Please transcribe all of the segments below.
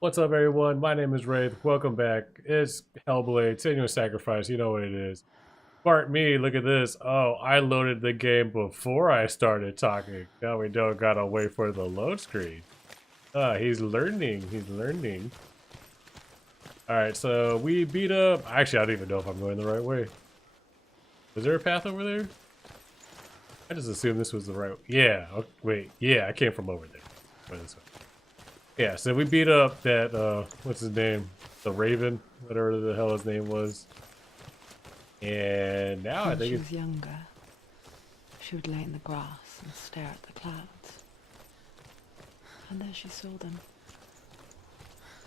What's up, everyone? My name is Wraith. Welcome back. It's Hellblade, Senua Sacrifice. You know what it is. Smart me, look at this. Oh, I loaded the game before I started talking. Now we don't gotta wait for the load screen. He's learning. He's learning. Alright, so we beat up. Actually, I don't even know if I'm going the right way. Was there a path over there? I just assumed this was the right. Yeah. Okay, wait. Yeah, I came from over there. Wait, this way. Yeah, so we beat up that, what's his name? The Raven, whatever the hell his name was. And now I When think she it's... was younger, she would lay in the grass and stare at the clouds. And there she saw them.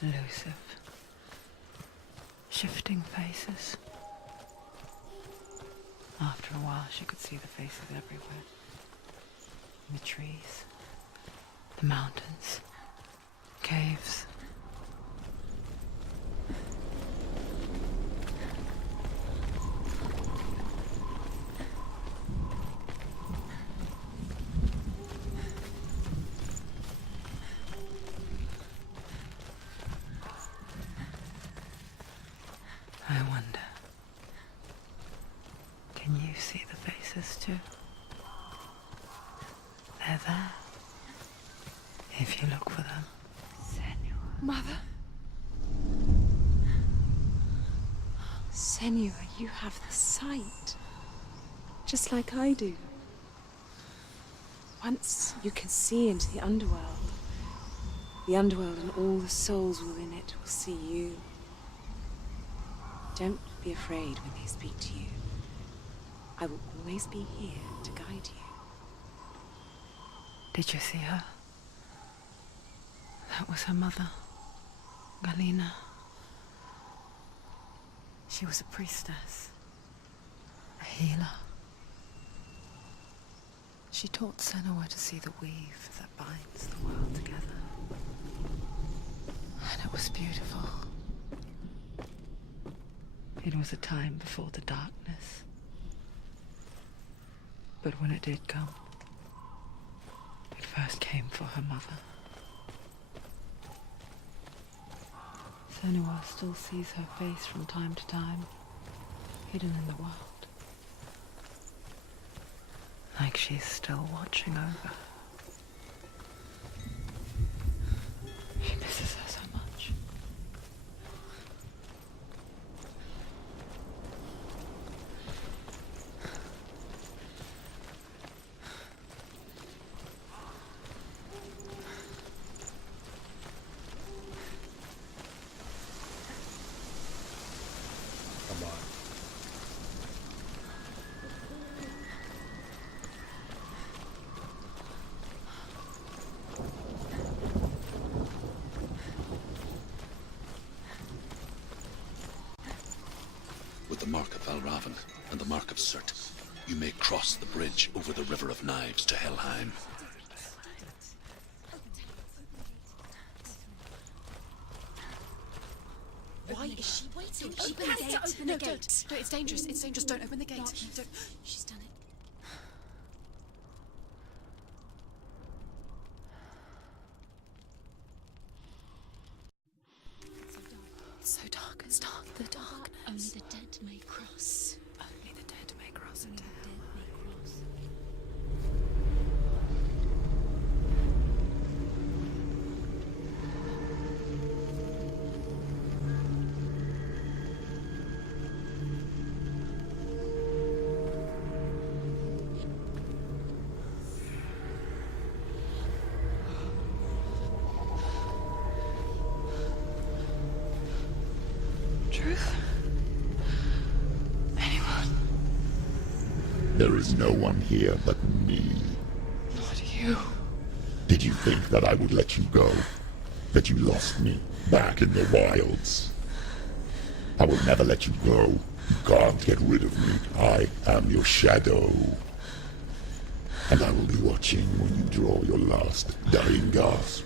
Elusive. Shifting faces. After a while, she could see the faces everywhere. In the trees, the mountains, caves. I wonder, can you see the faces too? They're there, if you look for them. Senua. Mother? Senua, you have the sight. Just like I do. Once you can see into the underworld and all the souls within it will see you. Don't be afraid when they speak to you. I will always be here to guide you. Did you see her? That was her mother, Galena. She was a priestess, a healer. She taught Senua to see the weave that binds the world together. And it was beautiful. It was a time before the darkness. But when it did come, it first came for her mother. Senua still sees her face from time to time, hidden in the world. Like she's still watching over her. She misses her so much. Come on. With the mark of Valravan and the mark of Surt, you may cross the bridge over the River of Knives to Helheim. Why is she waiting? Open the gate. Open the gate. No, it's dangerous. It's dangerous. Don't open the gate. Don't. She's done it. It's so dark. It's dark. The darkness. Only the dead may cross. Only the dead may cross into hell. Truth? Anyone? There is no one here but me. Not you. Did you think that I would let you go? That you lost me back in the wilds? I will never let you go. You can't get rid of me. I am your shadow. And I will be watching when you draw your last dying gasp.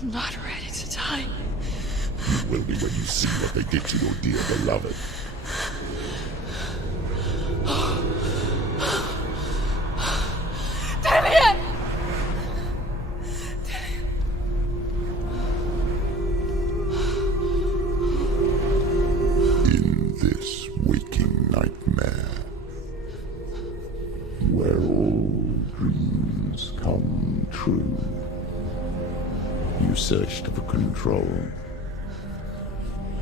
I'm not ready to die. You will be when you see what they did to your dear beloved. Damien! You searched for control.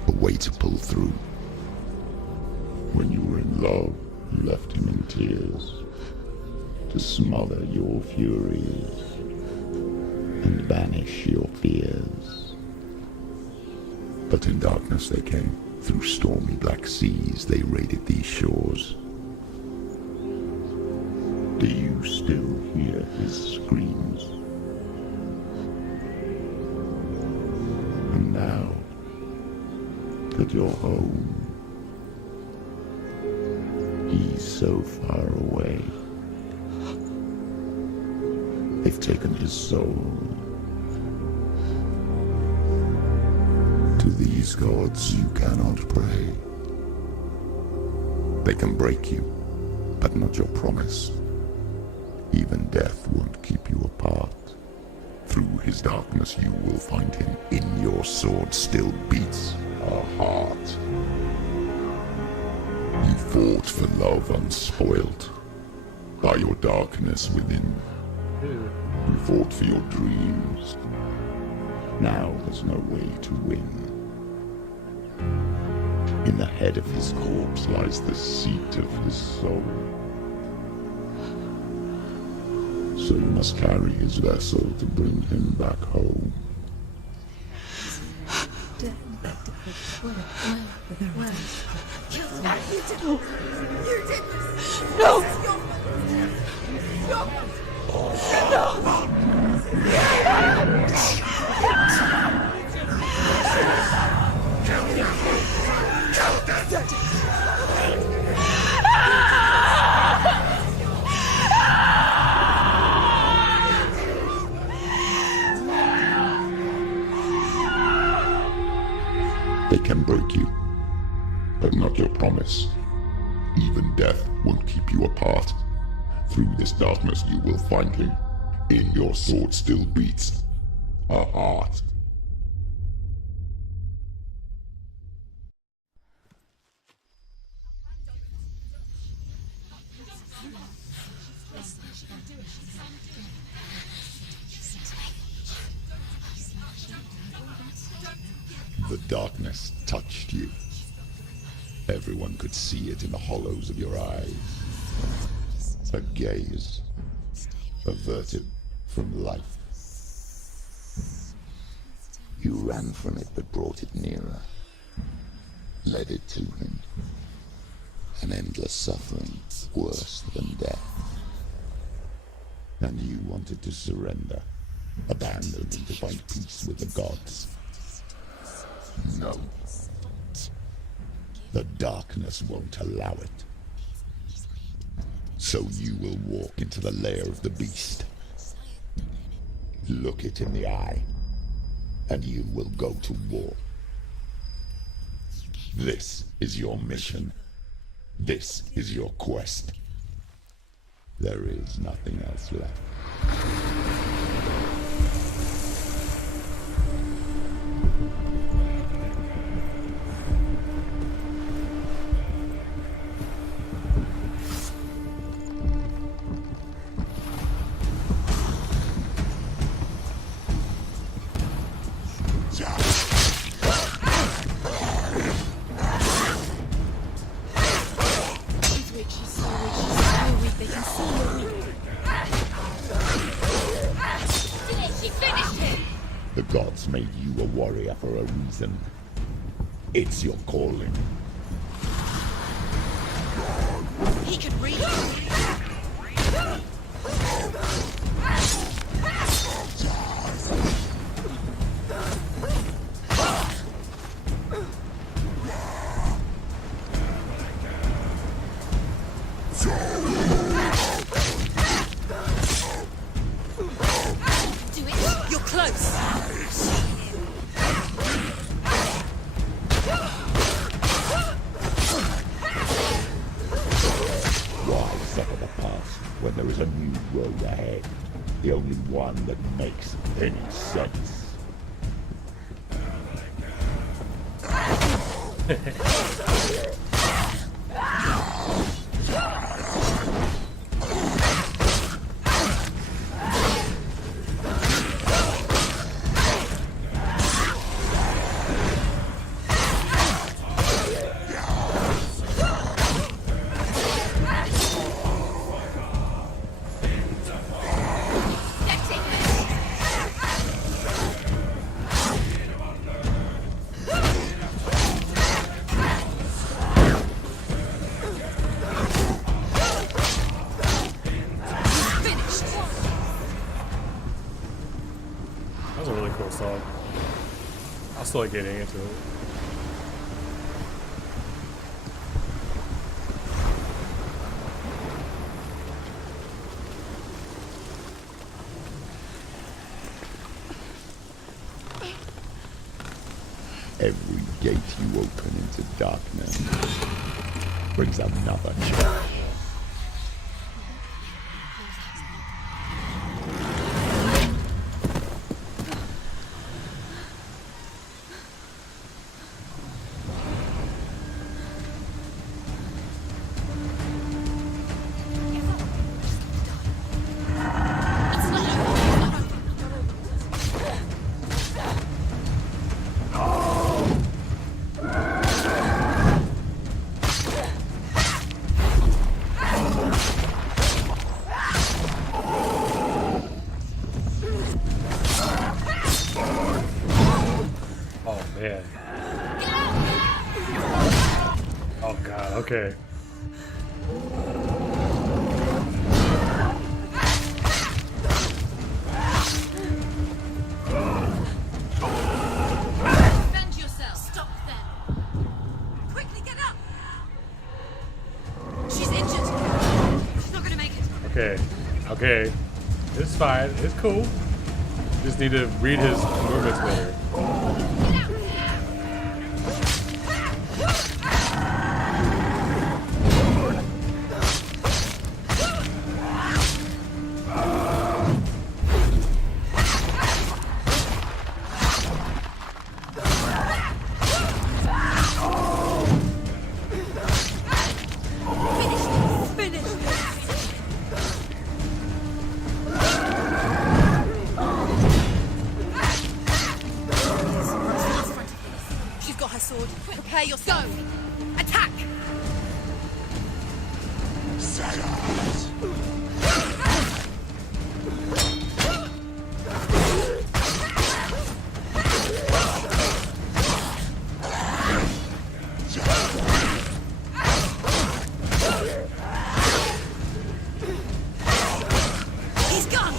A way to pull through. When you were in love, you left him in tears. To smother your furies. And banish your fears. But in darkness they came. Through stormy black seas they raided these shores. Do you still hear his screams? And now that you're home, he's so far away. They've taken his soul. To these gods you cannot pray. They can break you, but not your promise. Even death won't keep you apart. Through his darkness you will find him. In your sword still beats a heart. You fought for love unspoilt by your darkness within. You fought for your dreams. Now there's no way to win. In the head of his corpse lies the seat of his soul. So you must carry his vessel to bring him back home. They can break you, but not your promise. Even death won't keep you apart. Through this darkness you will find him. In your sword still beats a heart. The darkness touched you. Everyone could see it in the hollows of your eyes. A gaze averted from life. You ran from it but brought it nearer. Led it to him. An endless suffering worse than death. And you wanted to surrender. Abandon and to find peace with the gods. No. The darkness won't allow it. So you will walk into the lair of the beast. Look it in the eye, and you will go to war. This is your mission. This is your quest. There is nothing else left. The gods made you a warrior for a reason. It's your calling. He could read. You're close. Why suffer the past when there is a new road ahead? The only one that makes any sense. I'll still like getting into it. Every gate you open into darkness brings another challenge. Man. Oh god, okay. Defend yourself. Stop them. Quickly get up. She's injured. She's not gonna make it. Okay. Okay. It's fine. It's cool. Just need to read his movements better. Prepare yourself. Attack! He's gone!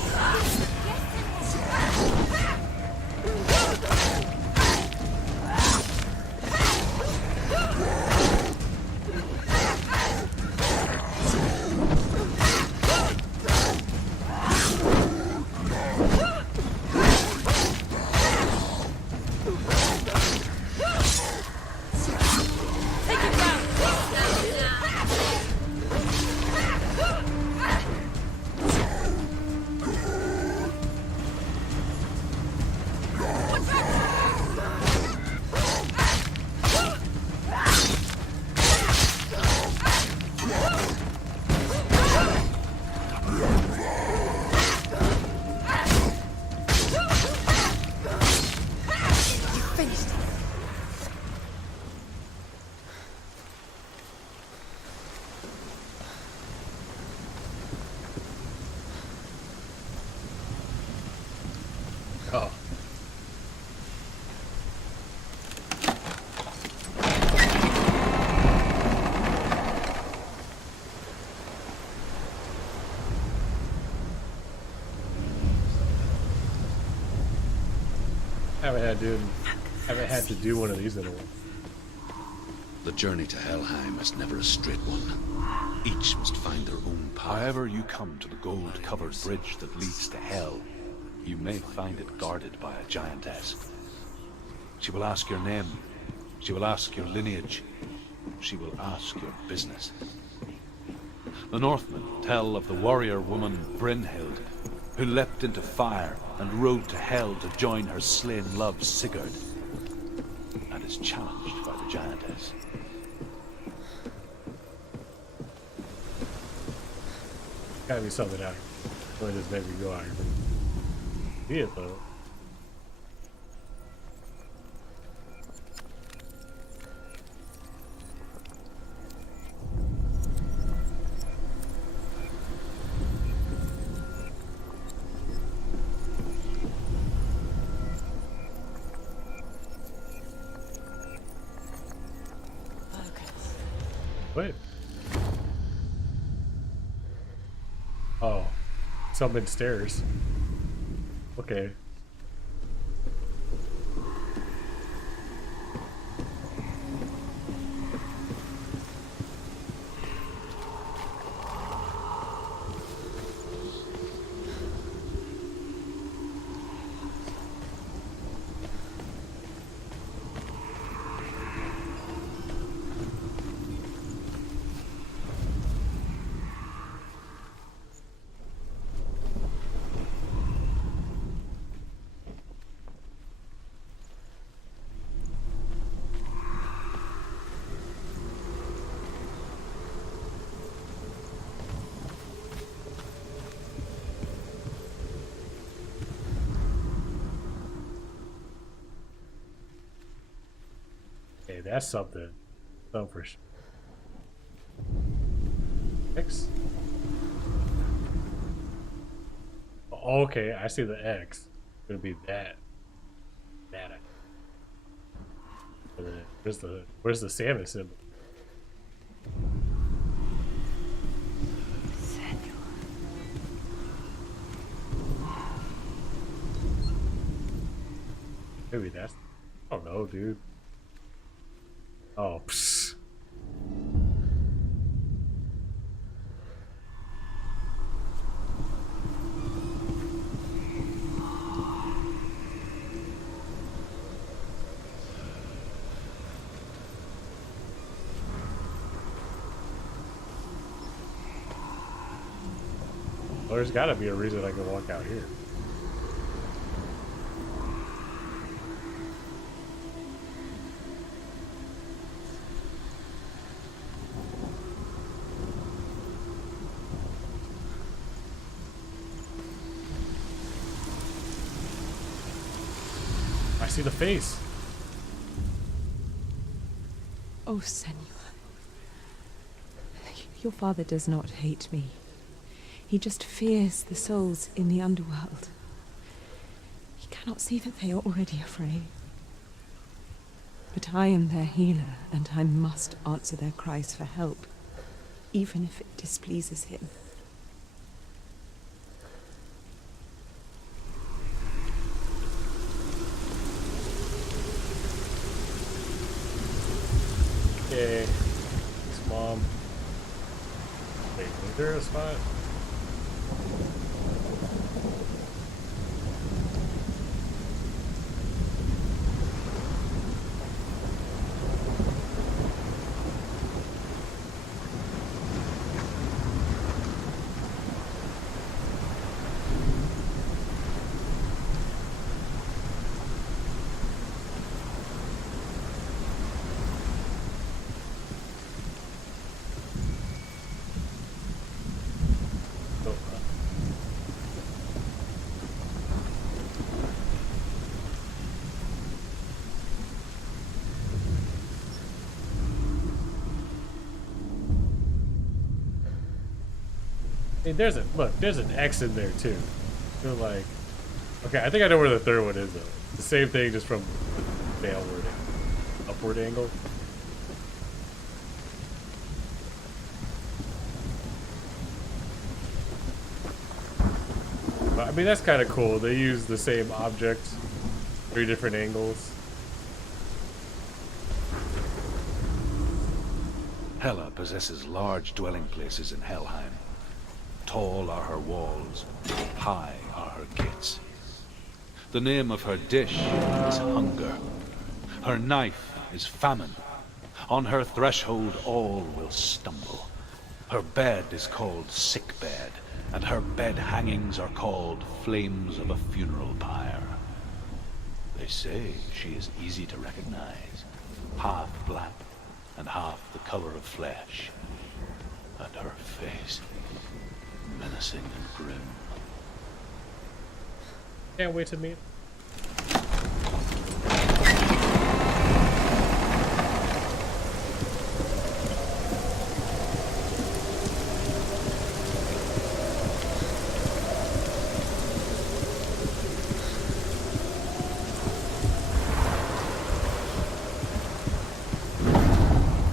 Oh. Haven't had to do one of these in a while. The journey to Helheim is never a straight one. Each must find their own path. However you come to the gold-covered bridge that leads to Hell, you may find it guarded by a giantess. She will ask your name. She will ask your lineage. She will ask your business. The Northmen tell of the warrior woman Brynhild, who leapt into fire and rode to Hell to join her slain love Sigurd, and is challenged by the giantess. Gotta be something out. Really just make me go out. See it though. Wait. Oh. Something stairs. Okay. that's something. Something for sure. X? Oh, okay, I see the X. It's gonna be that. That. Where's the salmon symbol? Senua. Maybe that's. I don't know, dude. Oh, psst. Well, there's gotta be a reason I can walk out here. I see the face. Oh, Senua. Your father does not hate me. He just fears the souls in the underworld. He cannot see that they are already afraid. But I am their healer, and I must answer their cries for help, even if it displeases him. Okay. Thanks, Mom. Wait, is there a spot? I mean, there's an X in there too. They're like, okay, I think I know where the third one is though. It's the same thing, just from the downward, upward angle. But, I mean, that's kind of cool. They use the same object, 3 different angles. Hela possesses large dwelling places in Helheim. Tall are her walls, high are her gates. The name of her dish is hunger. Her knife is famine. On her threshold all will stumble. Her bed is called sick bed, and her bed hangings are called flames of a funeral pyre. They say she is easy to recognize, half black and half the color of flesh, and her face menacing and grim. Can't wait to meet.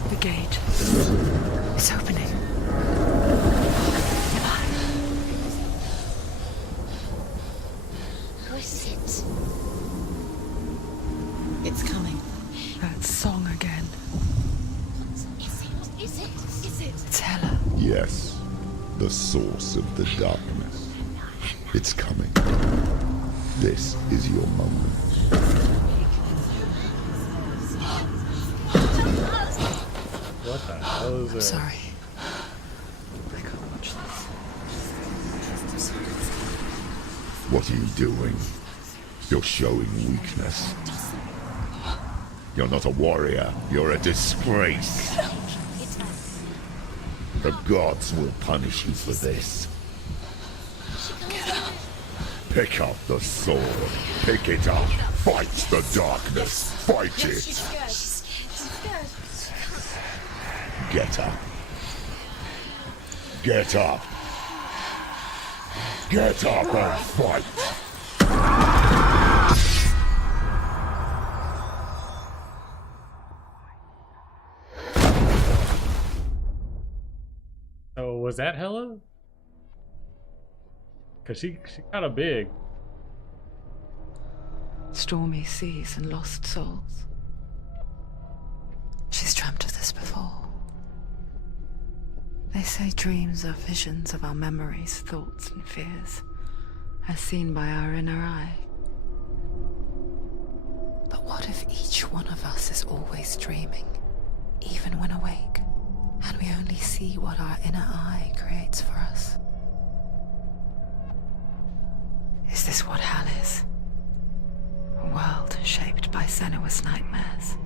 The gate is opening. Who is it? It's coming. That song again. Is it? Is it? Is it? It's Hela. Yes, the source of the darkness. It's coming. This is your moment. What the hell is that? Sorry. I can't watch this. What are you doing? You're showing weakness. You're not a warrior. You're a disgrace. The gods will punish you for this. Pick up the sword. Pick it up. Fight the darkness. Fight it. She's scared. Get up. Get up. Get up and fight. So was that Hella? Cause she kind of big. Stormy seas and lost souls. She's dreamt of this before. They say dreams are visions of our memories, thoughts, and fears, as seen by our inner eye. But what if each one of us is always dreaming, even when awake, and we only see what our inner eye creates for us? Is this what hell is? A world shaped by Senua's nightmares.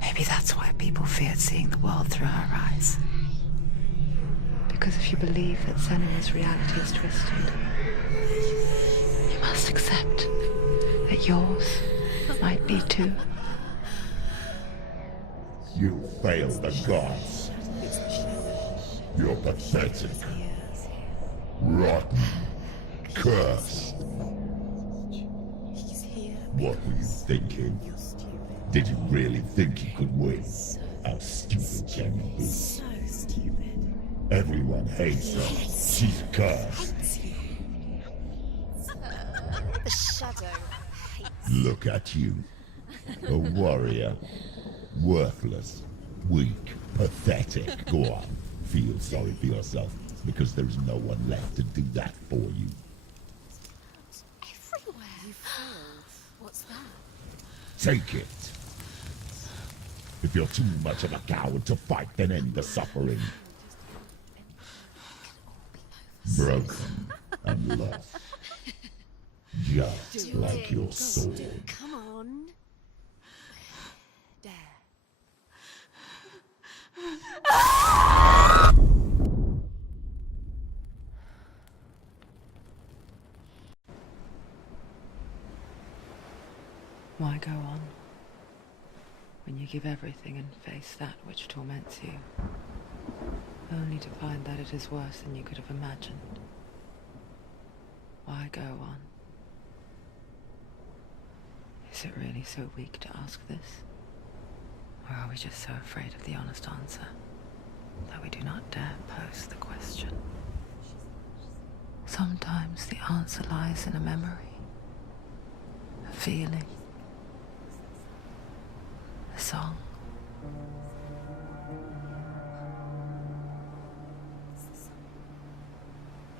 Maybe that's why people feared seeing the world through her eyes. Because if you believe that Senua's reality is twisted, you must accept that yours might be too. You failed the gods. You're pathetic. Rotten. Cursed. What were you thinking? Did you really think you could win? How stupid can you be? So stupid. Everyone hates her. She's cursed. The shadow hates. Look at you. A warrior. Worthless. Weak. Pathetic. Go on. Feel sorry for yourself, because there is no one left to do that for you. Everywhere. You failed. What's that? Take it. If you're too much of a coward to fight, then end the suffering. Broken and lost. Just like your sword. Come on. Dare. Why go on when you give everything and face that which torments you, only to find that it is worse than you could have imagined? Why go on? Is it really so weak to ask this? Or are we just so afraid of the honest answer that we do not dare pose the question? Sometimes the answer lies in a memory, a feeling, a song.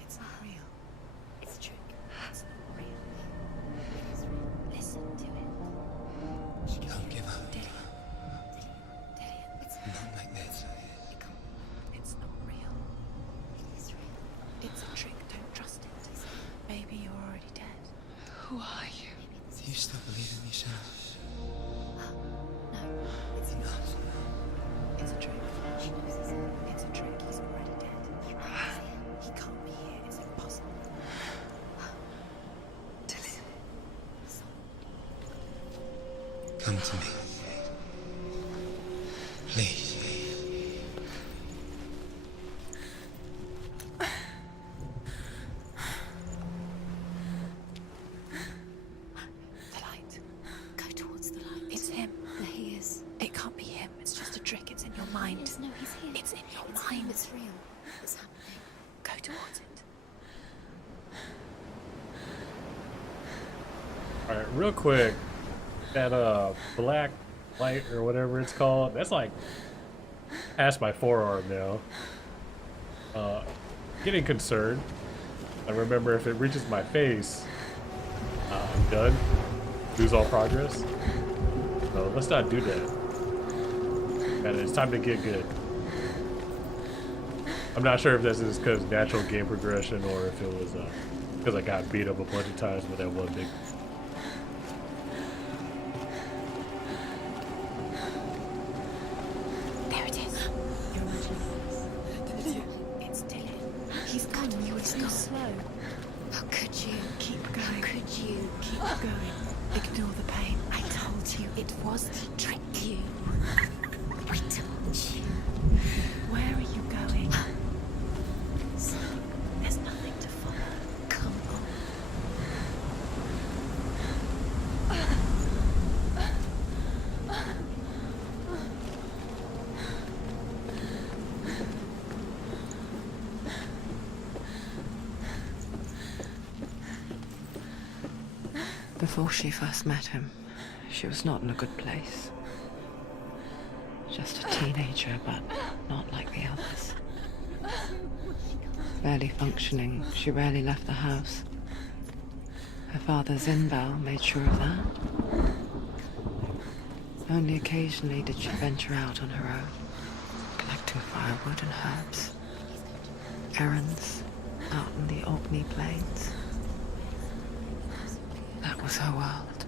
It's not real. It's a trick. It's not real. It is real. Listen to it. She can't give up. Dillian. It's Not like this. It's not real. It is real. It's a trick. Don't trust it. Maybe you're already dead. Who are you? Do you still believe in me, Senua? No, it's not. It's a trick. She knows this. It's a trick. He's already dead. He can't be here. It's impossible. Dillian. Come to me. Please. The light. Go towards the light. It's him. There he is. It can't be him. It's just a trick. It's in your mind. No, he's here. It's in your mind. It's real. It's happening. Go towards it. Alright, real quick. That black light or whatever it's called, that's like past my forearm now. Getting concerned. I remember if it reaches my face, I'm done. Lose all progress. So let's not do that. And it's time to get good. I'm not sure if this is because natural game progression or if it was because I got beat up a bunch of times with that one big. There it is. You're imagining. It's Dillian. He's gone. You were too slow. How could you? Keep going. How could you? Keep going. Ignore the pain. I told you It was to trick you. We told you. Where are you going? See, there's nothing to follow. Come on. Before she first met him, she was not in a good place. Just a teenager, but not like the others. Barely functioning, she rarely left the house. Her father's inval made sure of that. Only occasionally did she venture out on her own, collecting firewood and herbs. Errands out in the Orkney Plains. That was her world.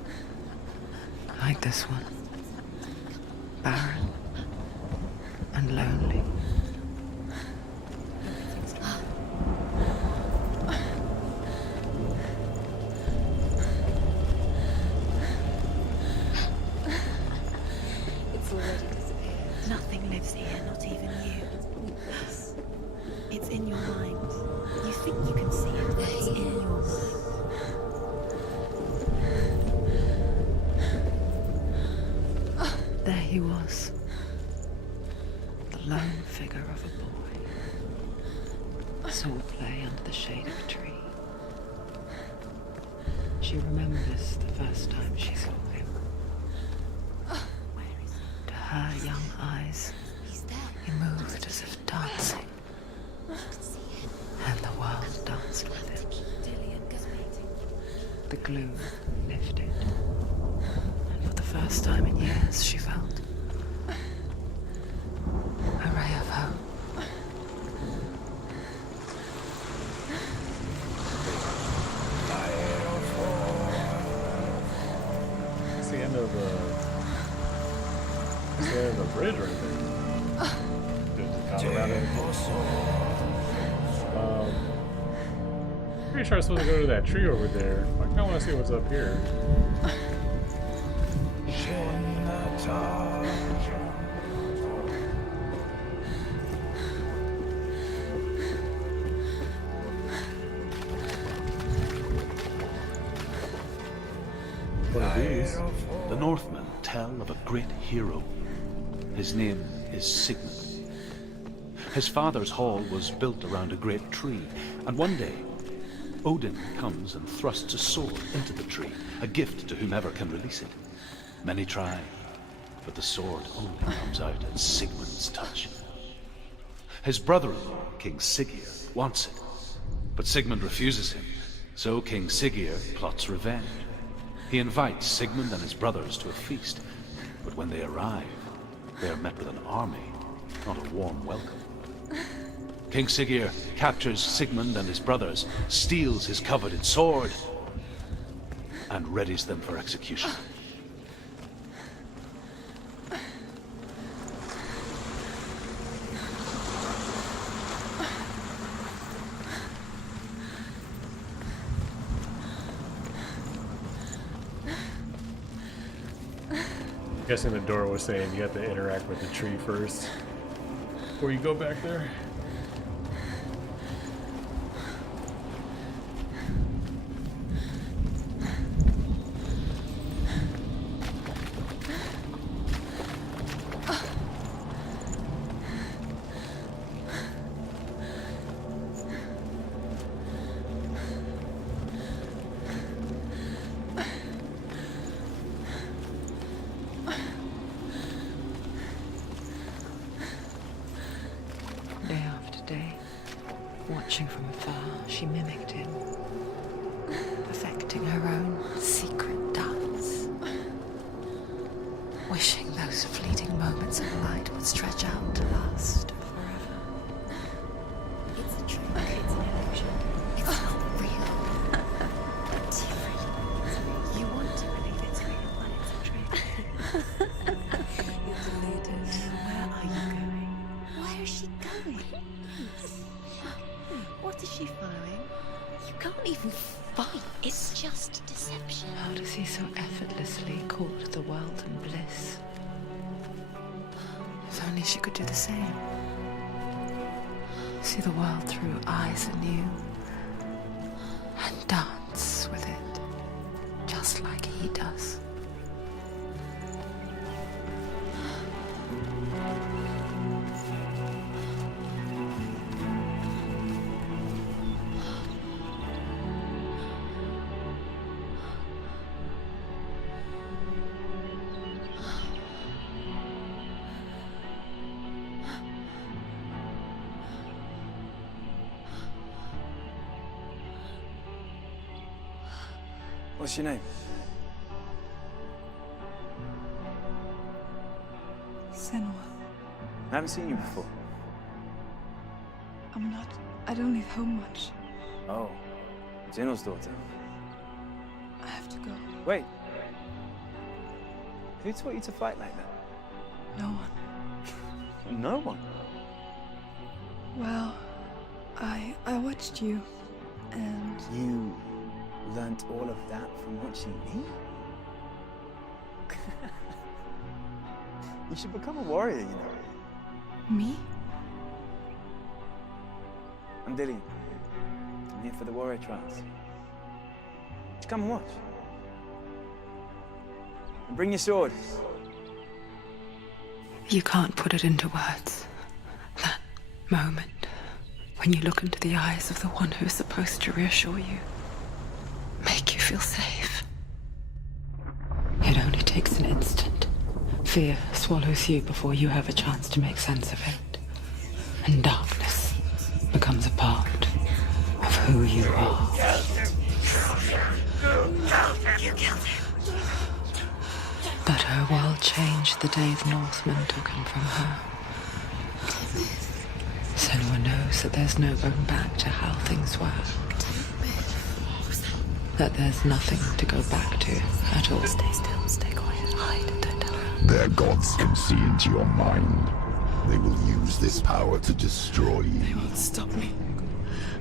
Like this one. Barren and lonely. It's already disappeared. Nothing lives here, not even you. It's in your mind. You think you can see it, but it's in your mind. There he was. The lone figure of a boy. Swordplay under the shade of a tree. She remembers the first time she saw him. Where is he? To her young eyes, He's there. he moved as if dancing, You can see him. and the world danced with him. Dillian goes waiting. The gloom lifted. And for the first time in years, she felt a ray of hope. It's the end of the. It's the end of the bridge right there. Just got around it. Pretty sure I'm supposed to go to that tree over there. I kind of want to see what's up here. What are these? The Northmen tell of a great hero. His name is Sigmund. His father's hall was built around a great tree, and one day, Odin comes and thrusts a sword into the tree, a gift to whomever can release it. Many try, but the sword only comes out at Sigmund's touch. His brother-in-law, King Siggeir, wants it, but Sigmund refuses him, so King Siggeir plots revenge. He invites Sigmund and his brothers to a feast, but when they arrive, they are met with an army, not a warm welcome. King Siggeir captures Sigmund and his brothers, steals his coveted sword, and readies them for execution. I'm guessing the door was saying you have to interact with the tree first before you go back there. Day after day, watching from afar, she mimicked him, perfecting her own secret dance, wishing those fleeting moments of light would stretch out to last forever. It's a trick. It's an illusion. It's not real. Do you really? You want to believe it's real, but it's a trick. You're deluded. Where are you going? Where is she going? What is she following? You can't even fight. It's just deception. How does he so effortlessly caught the world in bliss. If only she could do the same. See the world through eyes anew and dance with it, just like he does. What's your name? Senua. I haven't seen you before. I don't leave home much. Oh, Zeno's daughter. I have to go. Wait. Who taught you to fight like that? No one. No one. Well, I watched you, and You learnt all of that from watching me? You should become a warrior, you know. me? I'm Dillian. I'm here for the warrior trials. Just come and watch. And bring your sword. You can't put it into words. That moment when you look into the eyes of the one who's supposed to reassure you, make you feel safe. It only takes an instant. Fear swallows you before you have a chance to make sense of it. And darkness becomes a part of who you are. You killed him. But her world changed the day the Northmen took him from her. Senua knows that there's no going back to how things were. That there's nothing to go back to at all. Stay still, stay quiet, hide, don't tell her. Their gods can see into your mind. They will use this power to destroy you. They won't stop me.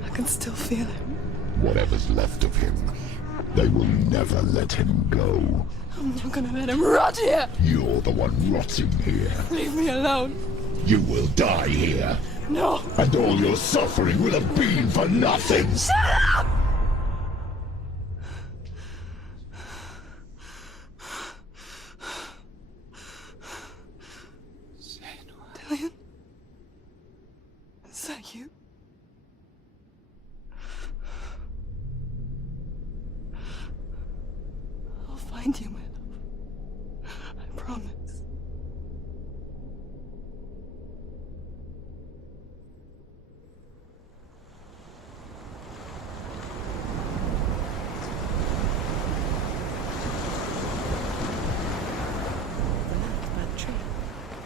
I can still feel him. Whatever's left of him, they will never let him go. I'm not gonna let him rot here. You're the one rotting here. Leave me alone. You will die here. No. And all your suffering will have been for nothing. Shut up! Dillian? Is that you? I'll find you, my love. I promise.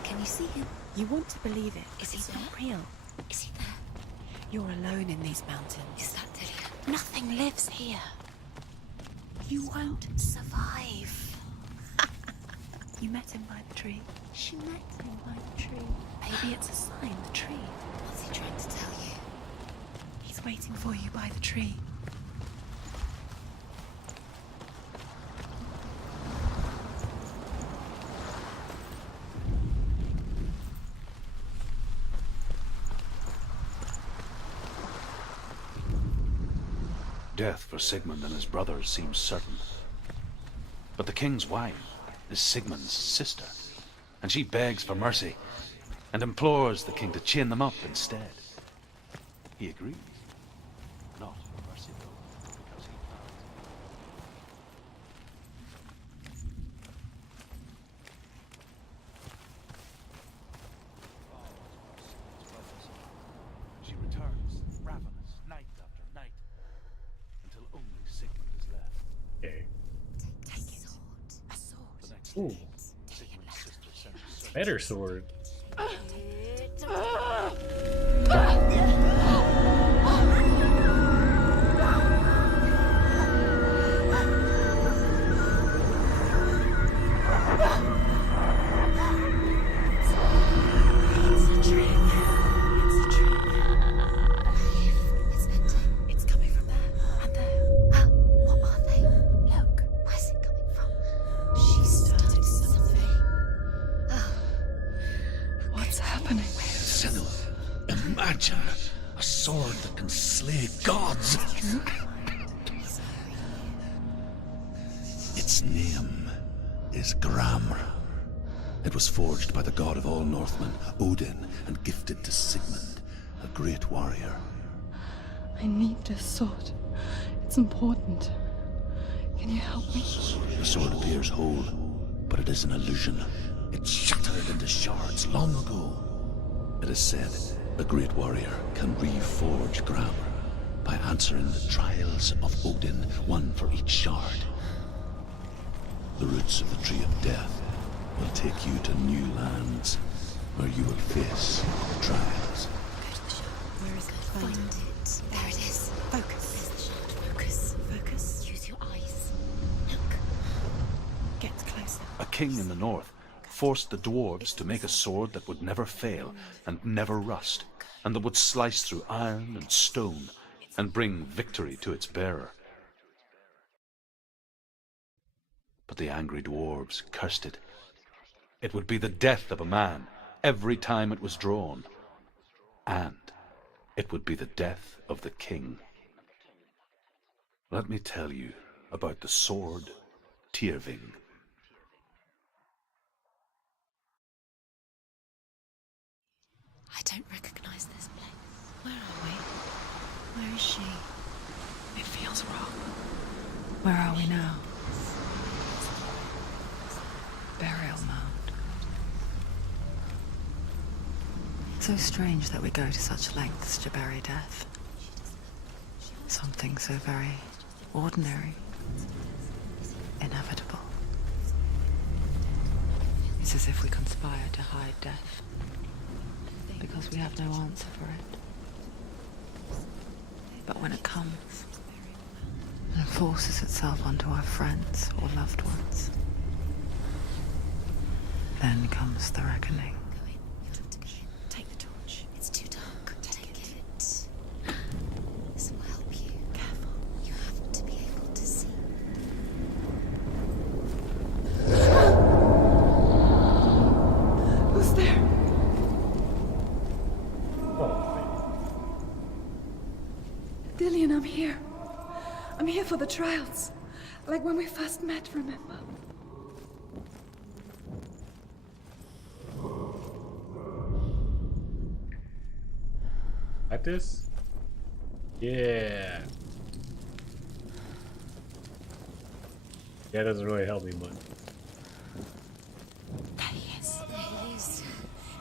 Can you see him? You want to believe it. Is he It's there? not real. Is he there? You're alone in these mountains. Is that Dillian? Nothing lives here. You won't survive. You met him by the tree. She met him by the tree. Maybe it's a sign, the tree. What's he trying to tell you? He's waiting for you by the tree. Death for Sigmund and his brothers seems certain. But the king's wife is Sigmund's sister, and she begs for mercy and implores the king to chain them up instead. He agrees. Not for mercy, though, because he She returns, ravenous, night after night, until only Sigmund is left. Okay. Take a sword. A sword. The next Ooh, day, Sigmund's sister sends a servant better sword. It's ending. It's coming from there and there. What are they? Look. Where's it coming from? happening? Senua, imagine a sword that can slay gods. Its name is Gramr. It was forged by the god of all Northmen, Odin, and gifted to Sigmund, a great warrior. I need this sword. It's important. Can you help me? The sword appears whole, but it is an illusion. It shattered into shards long ago. It is said a great warrior can reforge Gramr by answering the trials of Odin, one for each shard. The roots of the Tree of Death will take you to new lands where you will face trials. Where is it? Find it. There it is. Focus. Focus. Focus. Use your eyes. Look. Get closer. A king in the north forced the dwarves to make a sword that would never fail and never rust, and that would slice through iron and stone and bring victory to its bearer. But the angry dwarves cursed it. It would be the death of a man every time it was drawn, and it would be the death of the king. Let me tell you about the sword Tyrving. I don't recognize this place. Where are we? Where is she? It feels wrong. Where are we now? Burial mound. So strange that we go to such lengths to bury death. Something so very ordinary, inevitable. It's as if we conspire to hide death, because we have no answer for it. But when it comes, and forces itself onto our friends or loved ones, then comes the reckoning. Go in. You have to go in. Take the torch. It's too dark. Take it. This will help you. Careful. You have to be able to see. Who's there? Dillian, I'm here. I'm here for the trials. Like when we first met, remember? Like this? Yeah. Yeah, it doesn't really help me much. There he is. There he is.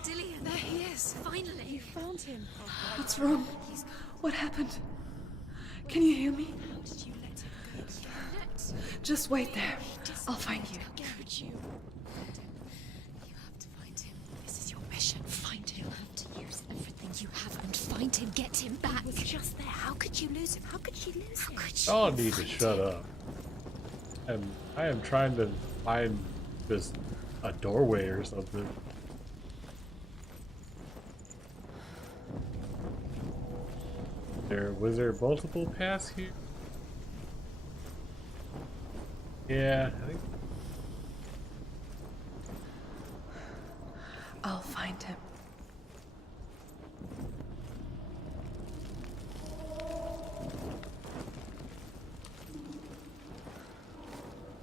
Dillian, there he is. Finally. You found him. What's wrong? What happened? Can you hear me? How did you let him go? Just wait there. I'll find you. How could you? You have to find him. This is your mission. Find him. You have to use everything you have and find him. Get him back. He was just there. How could you lose him? How could you lose him? How could you? Y'all need to shut up. I am trying to find this a doorway or something. Was there multiple paths here? Yeah, I think. I'll find him.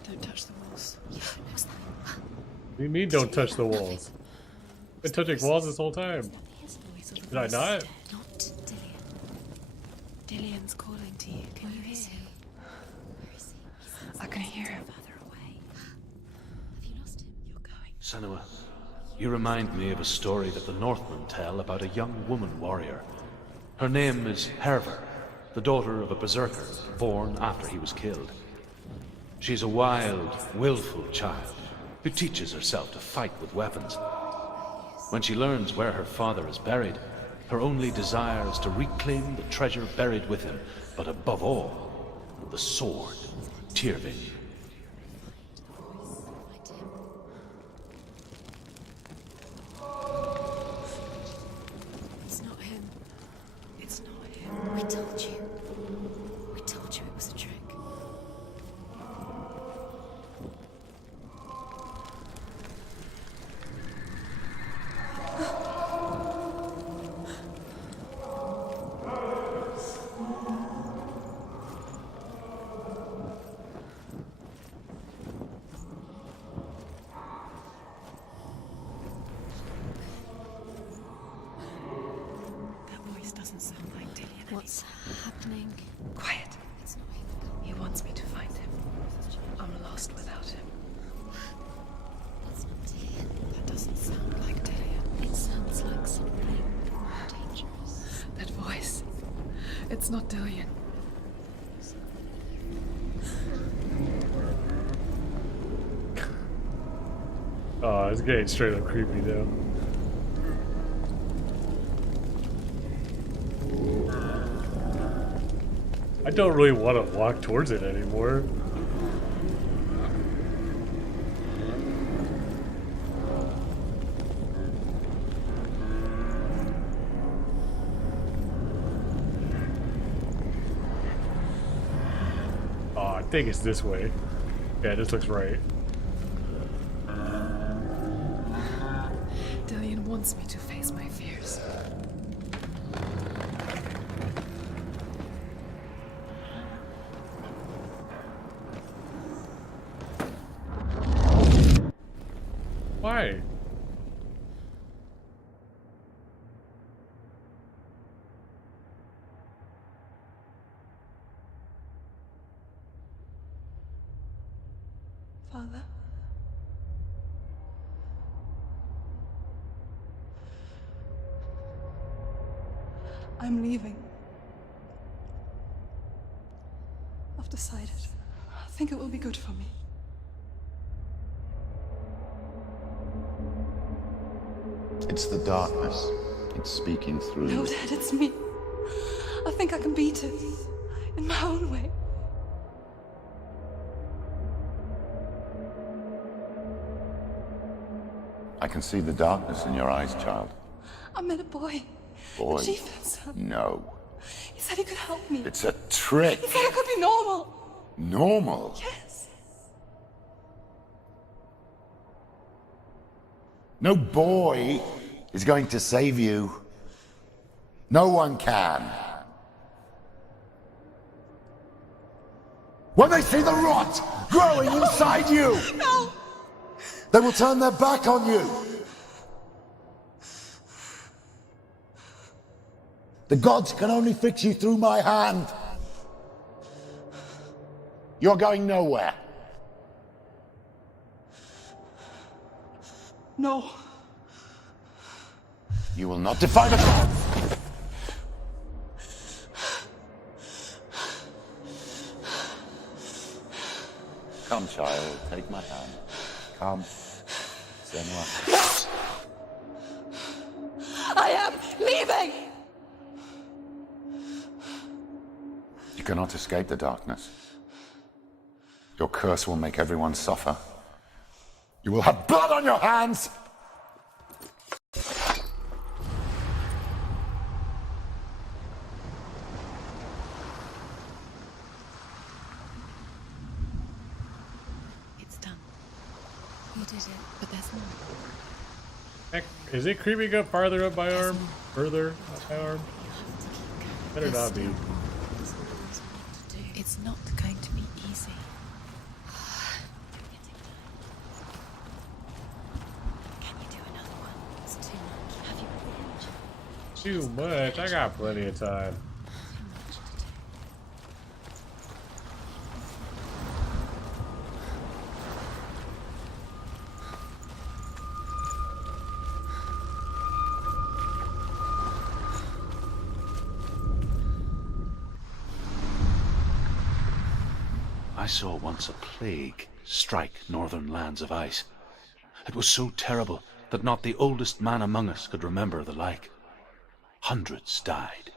Don't touch the walls. Yeah, what's that? What do you mean don't touch the walls? I've been touching walls this whole time. Did I not? Not Dillian. Dillian's calling to you. Can you hear him? Where is he? I can hear him. Further away. Have you lost him? You're going. Senua, you remind me of a story that the Northmen tell about a young woman warrior. Her name is Hervor, the daughter of a berserker born after he was killed. She's a wild, willful child who teaches herself to fight with weapons. When she learns where her father is buried, her only desire is to reclaim the treasure buried with him, but above all, the sword, Tyrving. It's not him. It's not him. We told you. We told you it was a trick. wants me to find him. I'm lost without him. That's not Dillian. That doesn't sound like Dillian. It sounds like something more dangerous. That voice. It's not Dillian. Oh, it's getting straight up creepy now. I don't really want to walk towards it anymore. Oh, I think it's this way. Yeah, this looks right. Dillian wants me to face my fears. Why? Father? I'm leaving. I've decided. I think it will be good for me. It's the darkness. It's speaking through No, you. Dad, it's me. I think I can beat it. In my own way. I can see the darkness in your eyes, child. I met a boy. Boy. The chieftain's son. No. He said he could help me. It's a trick. He said I could be normal. Normal. Yes. No boy is going to save you. No one can. When they see the rot growing inside you, No. they will turn their back on you. The gods can only fix you through my hand. You're going nowhere. No. You will not defy the gods. Come, child, take my hand. Come, Senua. I am leaving. You cannot escape the darkness. Your curse will make everyone suffer. You will have blood on your hands! It's done. You did it, but there's more. Heck, is it creeping up farther up my arm? Further up my arm? Better not be. It's not going to be easy. Can you do another one? It's too much. Have you Too much. I got plenty of time. I saw once a plague strike northern lands of ice. It was so terrible that not the oldest man among us could remember the like. Hundreds died.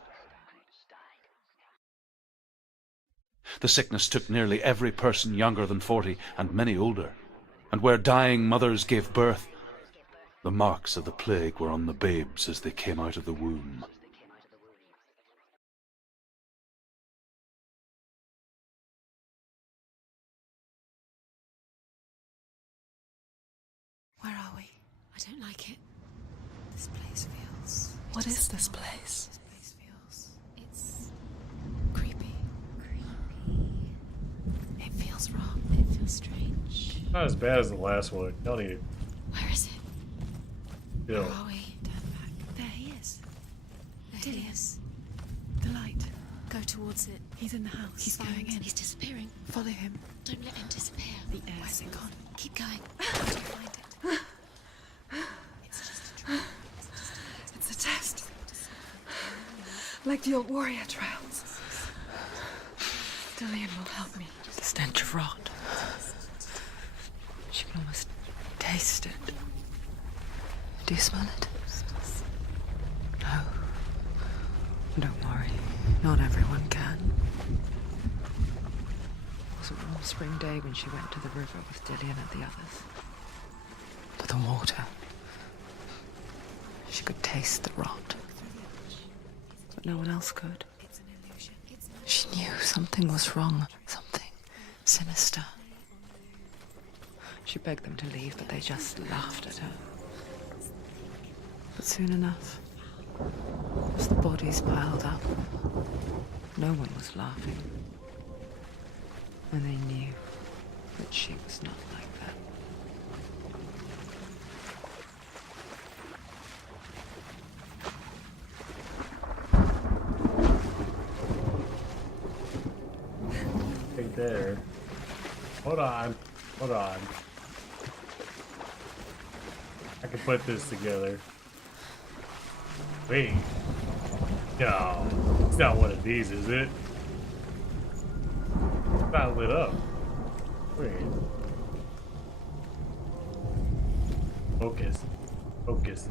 The sickness took nearly every person younger than 40 and many older, and where dying mothers gave birth, the marks of the plague were on the babes as they came out of the womb. Where are we? I don't like it. This place feels... What is this place? This place feels... It's... creepy. It feels wrong. It feels strange. Not as bad as the last one. Don't need it. Where is it? Bill. Where are we? Turn back. There he is. There he is. The light. Go towards it. He's in the house. He's going in. He's disappearing. Follow him. Don't let him disappear. The air. Where's it gone? Keep going. Until you find it. It's just a trial. It's a test. Like the old warrior trials. Dillian will help me. The stench of rot. She can almost taste it. Do you smell it? No. Don't worry. Not everyone can. It was a warm spring day when she went to the river with Dillian and the others. But the water. She could taste the rot. But no one else could. She knew something was wrong. Something sinister. She begged them to leave, but they just laughed at her. But soon enough, as the bodies piled up, no one was laughing. And they knew that she was not like that. Right there. Hold on. Hold on. I can put this together. Wait. No. It's not one of these, is it? It's not lit up. Wait. Focus. Focus.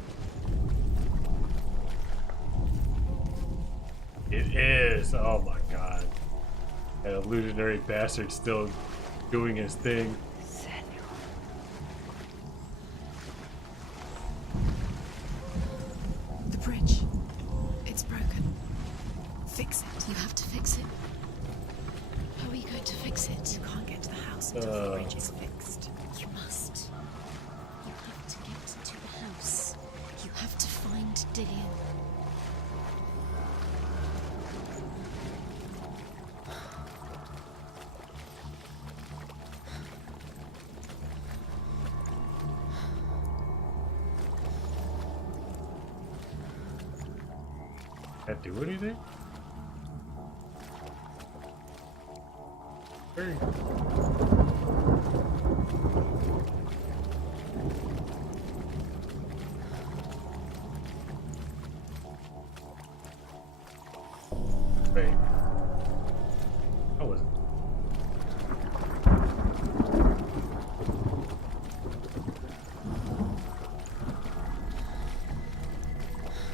It is. Oh my god. That illusionary bastard still doing his thing. The bridge. It's broken. Fix it. You have to fix it. How are you going to fix it? You can't get to the house until the bridge is fixed. You must. You have to get to the house. You have to find Dillian. That do anything? Hey. Wait. How was it?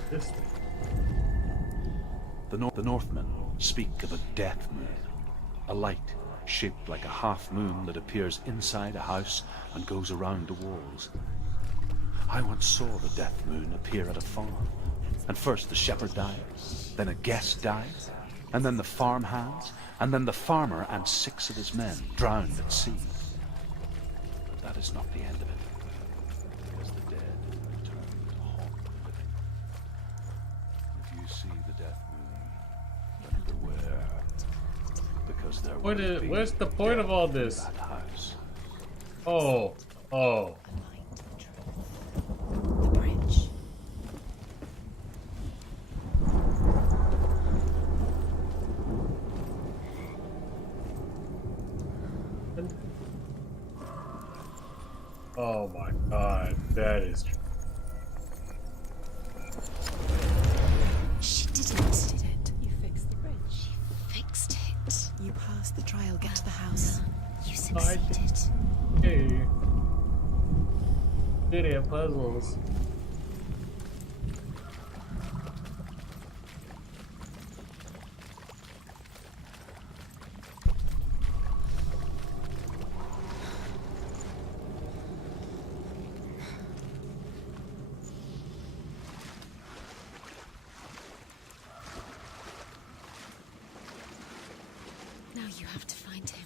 This thing. The Northmen speak of a death moon, a light shaped like a half moon that appears inside a house and goes around the walls. I once saw the death moon appear at a farm, and first the shepherd died, then a guest died, and then the farm hands, and then the farmer and 6 of his men drowned at sea. But that is not the end of it, because the dead return to haunt the living. If you see the death moon, then beware, because there will be What's the point of all this? that house. Oh, oh. The bridge. Oh my god, that is. She did it. You fixed the bridge. She fixed it. You passed the trial. Get to the house. You succeeded. Hey. Video puzzles. Now you have to find him.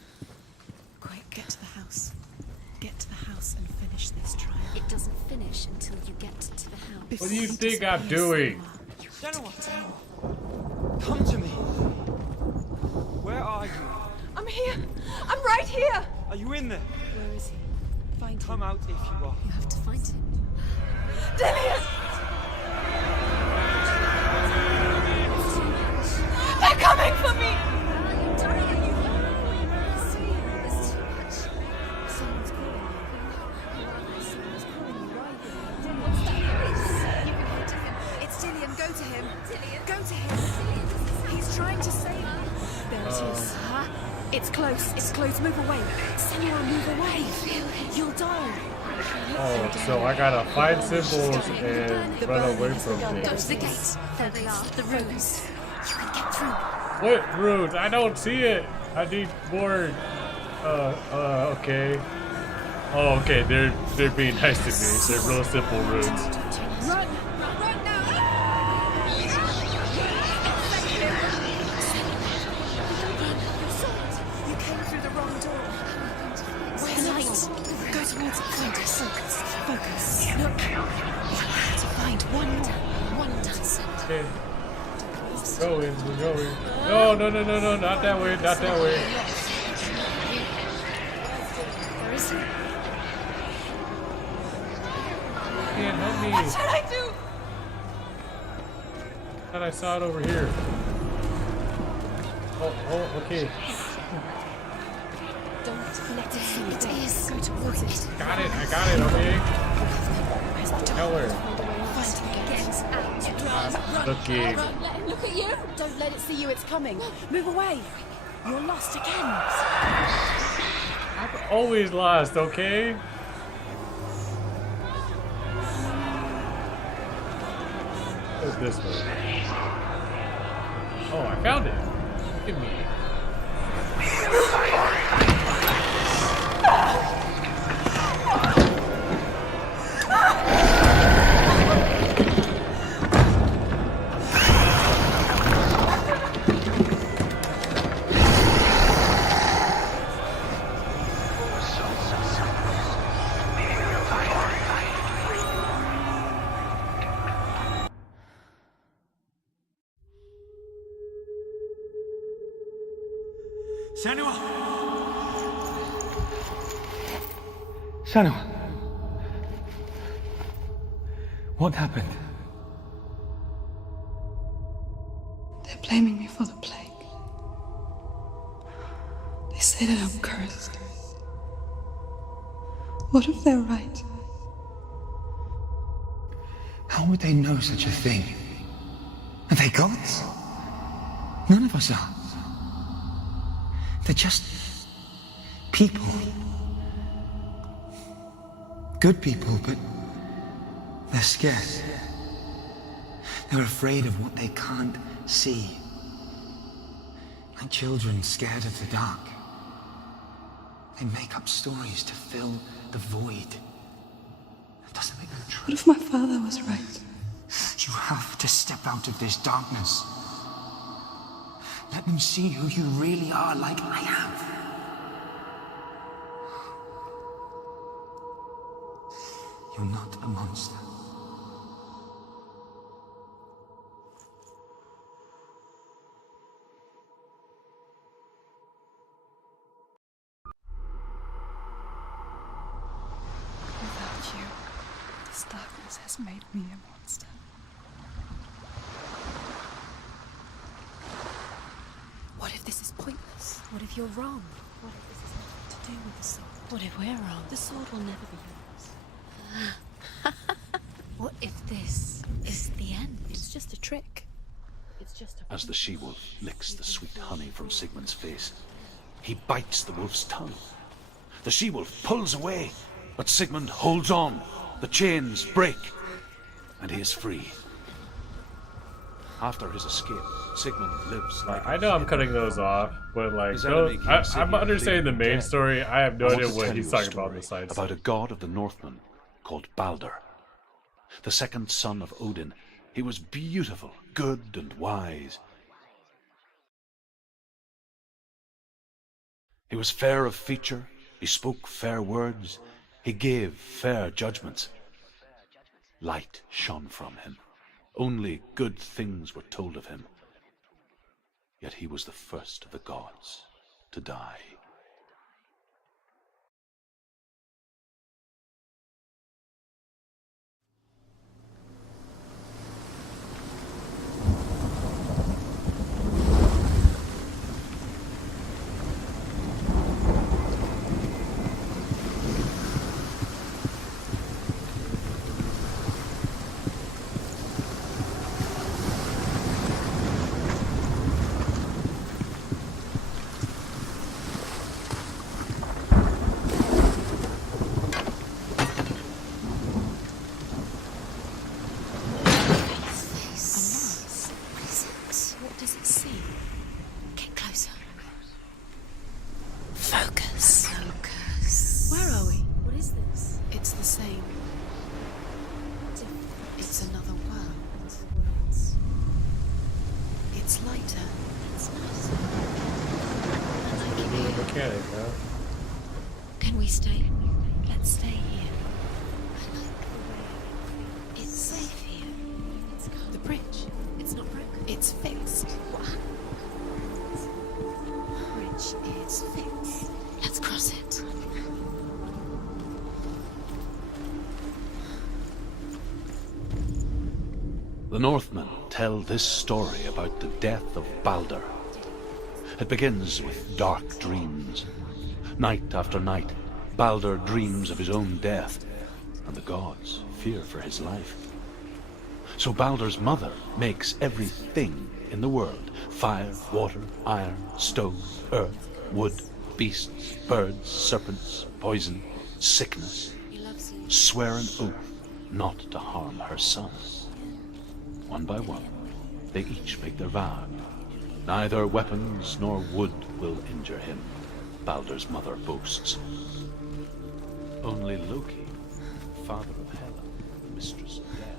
Quick, get to the house. Get to the house and finish this trial. It doesn't finish until you get to the house. What do you think I'm doing? Senua! Come to me! Where are you? I'm here. I'm right here. Are you in there? Where is he? Find him. Come out if you are. You have to find him. Dillian! They're coming for me! It's Dillian, go to him. Go to him. He's trying to save you. There it is. It's close, move away. Senua, move away. You'll die. Oh, so I gotta find symbols and run away from Go them. to the gate. There they are, the runes. You can get through. What runes? I don't see it. I need more. Okay. Oh, okay. They're being nice to me. They're real simple runes. Run now. You came through the wrong door. Where's the light? Go towards it. Find it. Focus. Look. You have to find one more. One dozen. Okay. We're going. No, not that way, not that way. Where is he? Can't help me. What should I do? Thought I saw it over here. Oh, okay. Don't let it see you. It is. Go towards it. Got it, I got it, okay. Where's the door? Nowhere. Find it. Get out. I'm looking. Don't let him look at you. Don't let it see you. It's coming. Move away. You're lost again. I'm always lost, okay? What's this one? Oh, I found it. Give me. Senua! Senua! What happened? They're blaming me for the plague. They say that I'm cursed. What if they're right? How would they know such a thing? Are they gods? None of us are. They're just people. Good people, but they're scared. They're afraid of what they can't see. Like children scared of the dark. They make up stories to fill the void. That doesn't make them true. What if my father was right? You have to step out of this darkness. Let them see who you really are, like I have. You're not a monster. Without you, this darkness has made me a monster. What if this is pointless? What if you're wrong? What if this has nothing to do with the sword? What if we're wrong? The sword will never be yours. What if this is the end? It's just a trick. It's just a... As the she-wolf licks the sweet honey from Sigmund's face, he bites the wolf's tongue. The she-wolf pulls away, but Sigmund holds on. The chains break, and he is free. After his escape, Sigmund lives like I know I'm cutting those off, but like His those, enemy King I'm Sigurd understanding the leaving main dead. story. I have no I want idea to what tell he's you a talking about on story the side. about a god of the Northmen called Balder. The second son of Odin. He was beautiful, good and wise. He was fair of feature, he spoke fair words, he gave fair judgments. Light shone from him. Only good things were told of him. Yet he was the first of the gods to die. the same. It's another world. It's lighter. It's nicer. A little mechanic, huh? Can we stay? Let's stay here. It's safe here. The bridge. It's not broken. It's fixed. What? The bridge is fixed. Let's cross it. The Northmen tell this story about the death of Baldur. It begins with dark dreams. Night after night, Baldur dreams of his own death, and the gods fear for his life. So Baldur's mother makes everything in the world: fire, water, iron, stone, earth, wood, beasts, birds, serpents, poison, sickness, swear an oath not to harm her son. One by one, they each make their vow. Neither weapons nor wood will injure him, Baldur's mother boasts. Only Loki, father of Hela, mistress of death.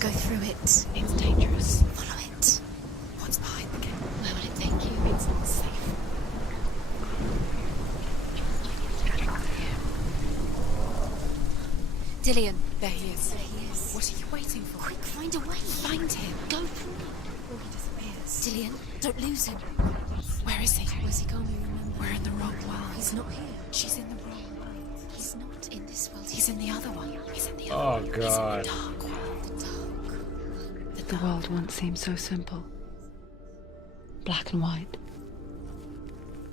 Go through it. It's dangerous. Follow it. What's behind the gate? Where will it take you? It's not safe. Dillion. There he is. What are you waiting for? Quick, find a way. Find him. Go through it before he disappears. Dillion, don't lose him. Where is he? Where's he gone? Remember? We're in the wrong world. He's not here. She's in the wrong world. He's not in this world. He's in the other one. He's in the other one. Oh, God. He's in the dark world. The world once seemed so simple. Black and white.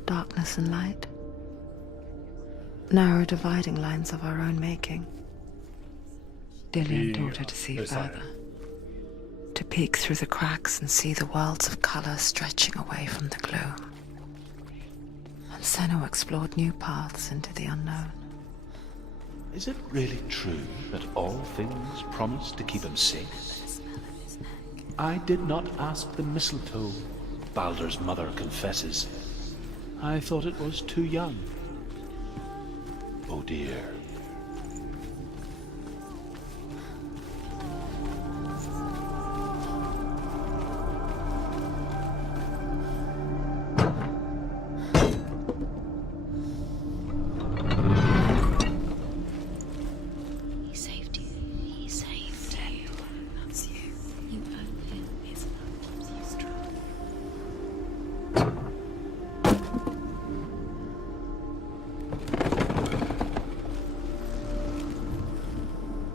Darkness and light. Narrow dividing lines of our own making. Dillion taught her to see further. To peek through the cracks and see the worlds of color stretching away from the gloom. And Senua explored new paths into the unknown. Is it really true that all things promise to keep him safe? I did not ask the mistletoe, Baldur's mother confesses. I thought it was too young. Oh dear. He saved you. He saved you. Loves you. You owe him his love. You strong.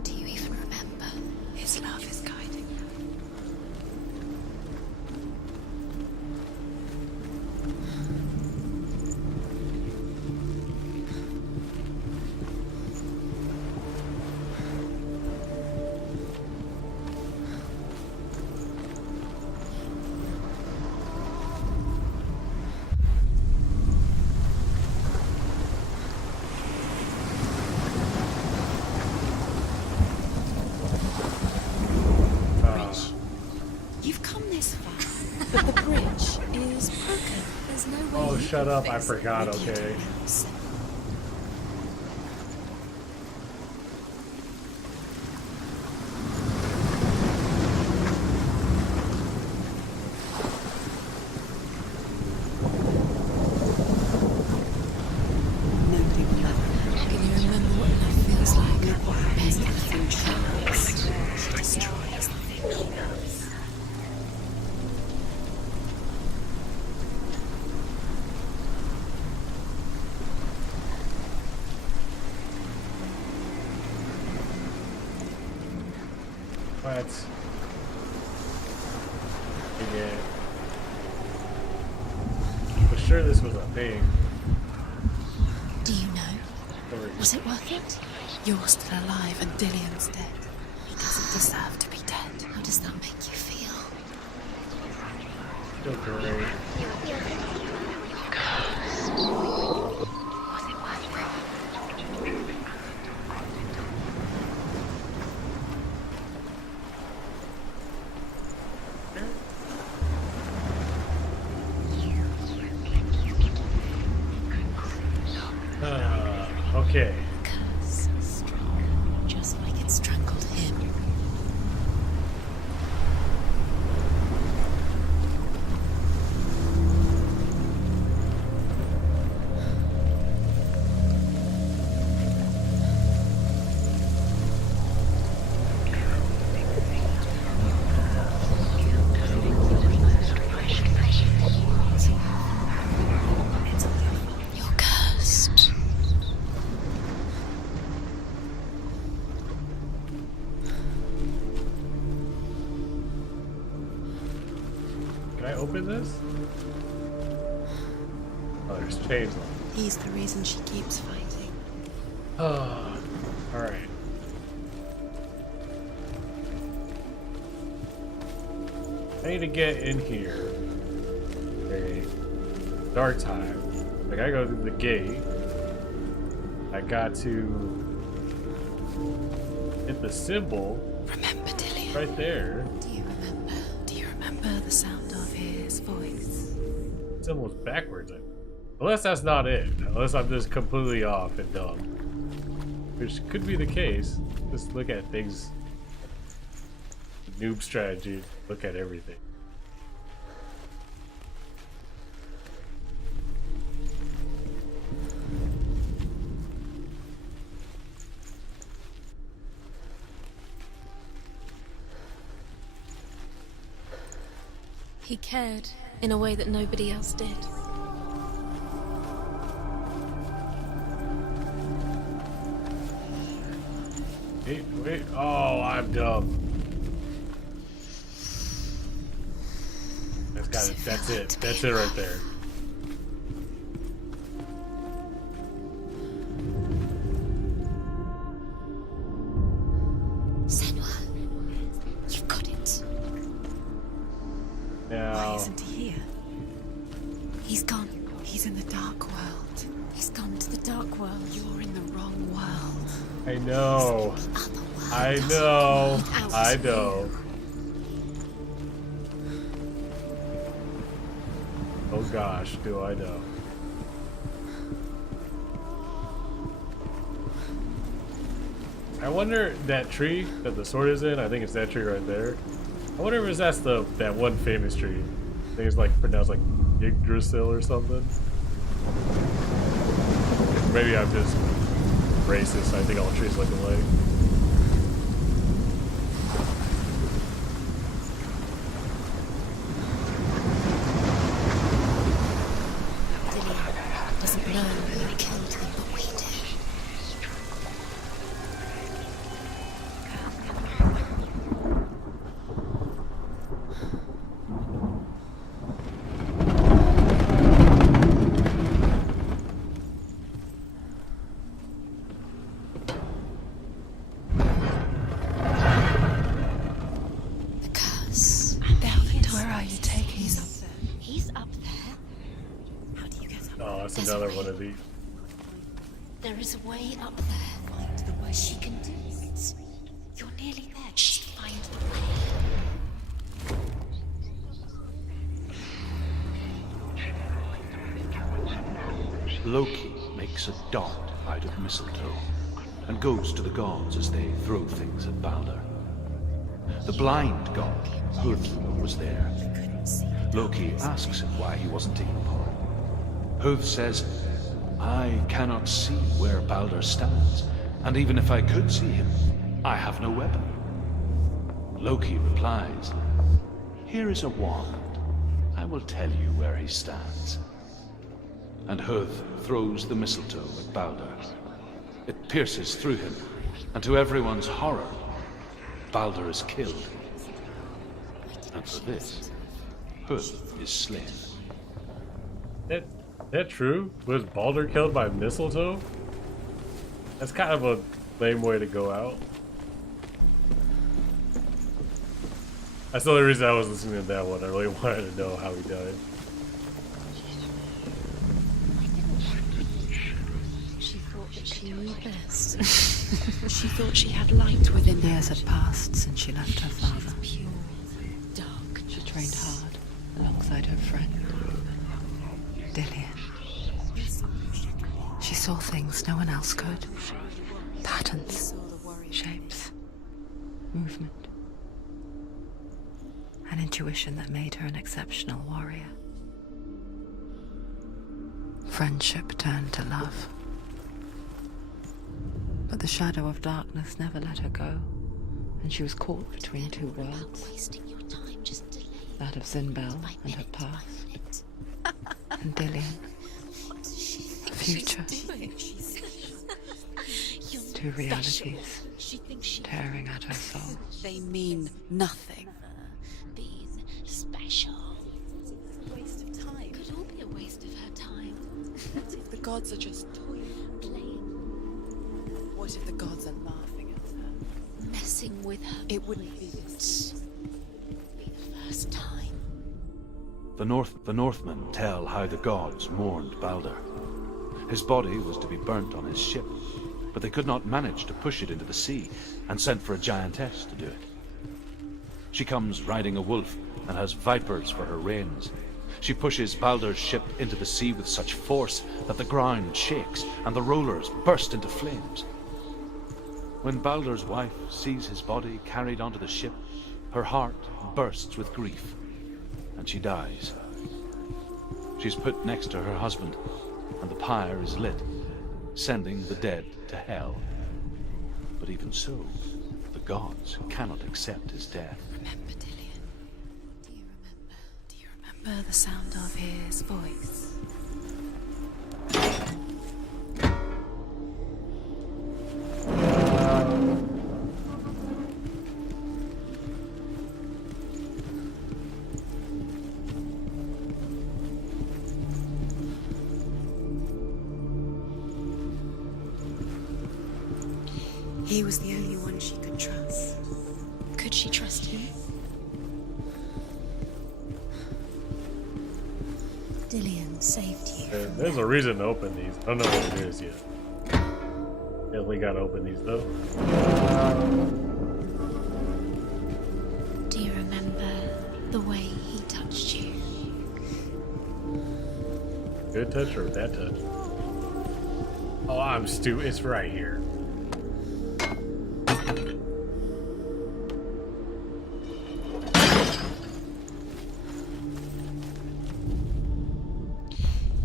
Do you even remember? His love is guiding you. You've come this far, but the bridge is broken. There's no way. Oh, you shut can up. I fix it. forgot, We can't okay. announce it. Nobody will ever know. Can you remember what life feels like? There's nothing true. She destroys the thing he knows. What? Yeah. For sure this was a thing. Do you know? Was it worth it? You're still alive and Dillion's dead. He doesn't deserve to be dead. How does that make you feel? Feel great. Was it worth it? Okay. Curse is strong, just like it strangled him. You're cursed. Can I open this? Oh, there's chains on it. He's the reason she keeps fighting. Oh, alright. I need to get in here. Okay. Dark time. I gotta go through the gate. I got to hit the symbol. Remember Dillion? Right there. Do you remember? Do you remember the sound of his voice? The symbol's backwards. Unless that's not it. Unless I'm just completely off and dumb. Which could be the case. Just look at things. Noob strategy. Look at everything. He cared in a way that nobody else did. Wait. Oh, I'm dumb. That's it. That's it right there. Senua, you've got it. Now. Why isn't he here? He's gone. He's in the dark world. He's gone to the dark world. You're in the wrong world. I know. The other world. I know. I know. Oh gosh, do I know. I wonder, that tree that the sword is in, I think it's that tree right there. I wonder if that's that one famous tree. I think it's like pronounced like Yggdrasil or something. Maybe I'm just racist. I think all trees look alike. Dillion doesn't know who killed him, but we do. The curse. Delphine, where are you taking us? He's up there. How do you get up? Oh, that's There's another a way. one of these. There is a way up there. Find the way. She can do it. You're nearly there. Just find the way. Loki makes a dart out of mistletoe and goes to the gods as they throw things at Balder. The blind god, Hud, was there. Loki asks him why he wasn't taking part. Hud says, I cannot see where Balder stands, and even if I could see him, I have no weapon. Loki replies, here is a wand. I will tell you where he stands. And Hud throws the mistletoe at Balder. It pierces through him, and to everyone's horror, Balder is killed. And for this, Hud is slain. That true? Was Balder killed by mistletoe? That's kind of a Lame way to go out. That's the only reason I was listening to that one. I really wanted to know how he died. She thought that she knew best. She thought she had light within her. Years had passed since she left her father. Pure, dark. She trained hard alongside her friend, Dillian. She saw things no one else could. Patterns, shapes, movement. An intuition that made her an exceptional warrior. Friendship turned to love. But the shadow of darkness never let her go, and she was caught between two worlds. Wasting your time, just delay. That of Zinbel and her past, and Dillian, the future. Two realities tearing at her soul. They mean nothing. Being special. Waste of time. Could all be a waste of her time. What if the gods are just toying, playing? What if the gods are laughing at her? Messing with her. It wouldn't be this. Be the first time. The Northmen tell how the gods mourned Balder. His body was to be burnt on his ship, but they could not manage to push it into the sea, and sent for a giantess to do it. She comes riding a wolf and has vipers for her reins. She pushes Balder's ship into the sea with such force that the ground shakes and the rollers burst into flames. When Balder's wife sees his body carried onto the ship, her heart bursts with grief, and she dies. She's put next to her husband, and the pyre is lit, sending the dead to hell. But even so, the gods cannot accept his death. Remember, Dillian? Do you remember? Do you remember the sound of his voice? He was the only one she could trust. Could she trust him? Dillian saved you. There's a reason to open these. I don't know what it is yet. Definitely gotta open these though. Do you remember the way he touched you? Good touch or bad touch? Oh, I'm stupid. It's right here.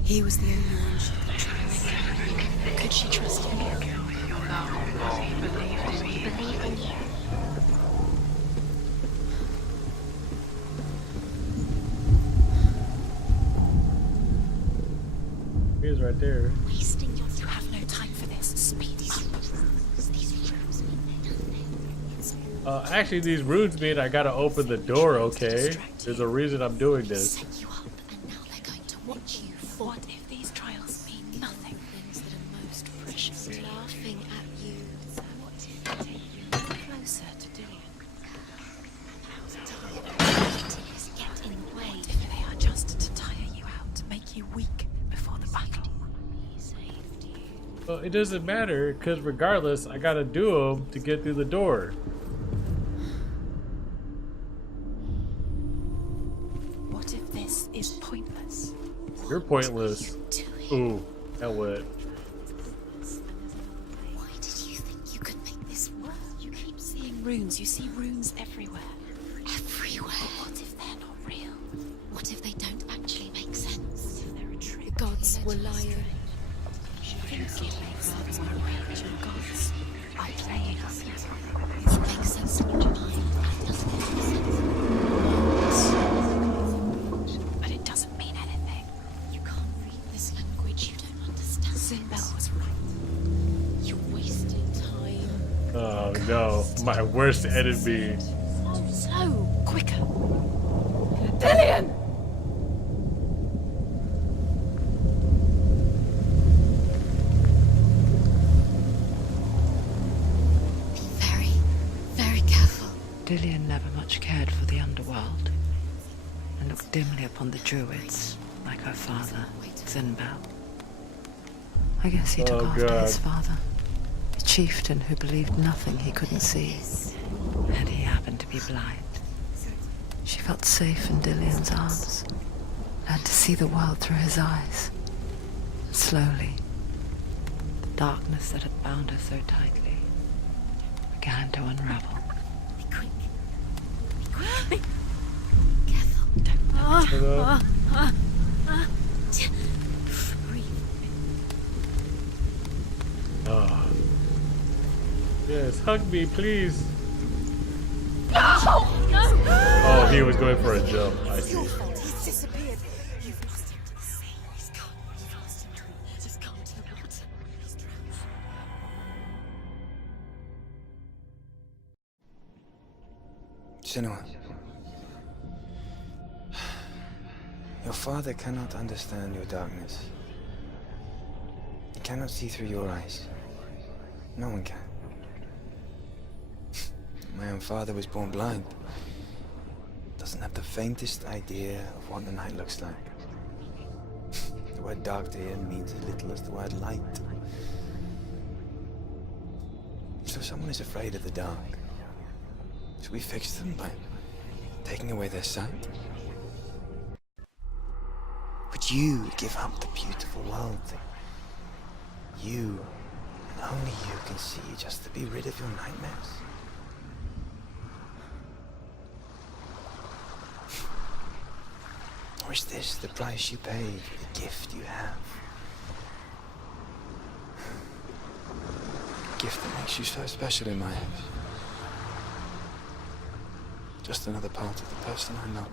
He was the only one she could trust. Could she trust him? He believed in you. He's right there. Wasting your... You have no time for this. Speed up. These rooms mean nothing. Actually, these runes mean I gotta open the door, okay? There's a reason I'm doing this. Set you up, and now they're going to watch you. What if these trials mean nothing? Things that are most precious. Laughing at you. What if they take you closer to Dillian? It is getting in the way. What if they are just to tire you out, to make you weak before the battle? He saved you. Well, it doesn't matter, because regardless, I gotta do them to get through the door. What if this is pointless? You're pointless. Ooh, that wet. Why did you think you could make this work? You keep seeing runes. You see runes everywhere. Everywhere. But what if they're not real? What if they don't actually make sense? They're a trick. The gods were lying. Thinking gods were real. Gods are playing us. It makes sense in your mind. It doesn't make sense. But it doesn't mean anything. You can't read this language. You don't understand. Zinbel was right. You're wasting time. Oh no, my worst enemy. So, quicker. Dillian! Dillion never much cared for the underworld and looked dimly upon the druids, like her father, Zinbel. I guess he took after his father, a chieftain who believed nothing he couldn't see, and he happened to be blind. She felt safe in Dillion's arms, learned to see the world through his eyes. And slowly, the darkness that had bound her so tightly began to unravel. Be quick. Be quick. Careful. Don't breathe. Oh. Yes, hug me, please. No! Oh, he was going for a jump. I see. He's disappeared. You've lost him to the sea. He's gone. You've lost him to it. Just come to the water. He's drowned. Senua. Your father cannot understand your darkness. He cannot see through your eyes. No one can. My own father was born blind. Doesn't have the faintest idea of what the night looks like. The word dark to him means as little as the word light. So someone is afraid of the dark. Should we fix them by taking away their sight? Would you give up the beautiful world that you, and only you, can see just to be rid of your nightmares? Or is this the price you pay for the gift you have? A gift that makes you so special in my eyes. Just another part of the person I love.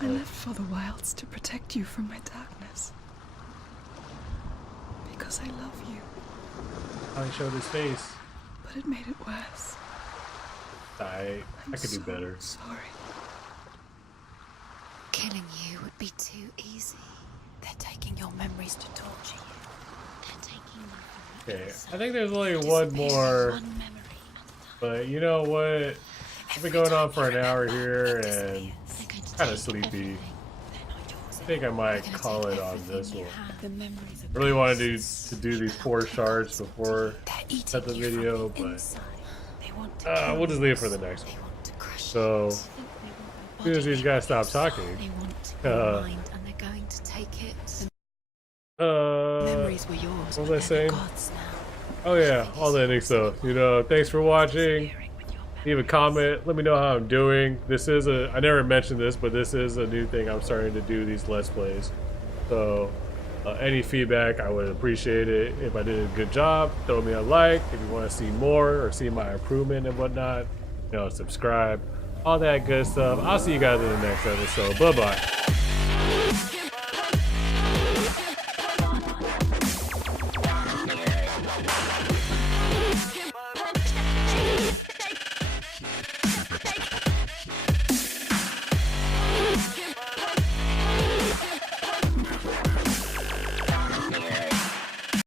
I left for the wilds to protect you from my darkness. Because I love you. I showed his face. But it made it worse. I could do better. Sorry. Killing you would be too easy. They're taking your memories to torture you. They're taking them from you. Okay, I think there's only one more. One memory But you know what? I've been going on for an hour here and kind of sleepy. I think I might call it on this one. Really wanted to do these 4 shards before I set the video, but we'll just leave it for the next one. So as soon as these guys stop talking, what was I saying? Oh yeah, all the ending stuff. You know, thanks for watching. Leave a comment. Let me know how I'm doing. This is I never mentioned this, but this is a new thing I'm starting to do, these Let's Plays. So any feedback, I would appreciate it. If I did a good job, throw me a like. If you want to see more or see my improvement and whatnot, you know, subscribe. All that good stuff. I'll see you guys in the next episode. Bye-bye.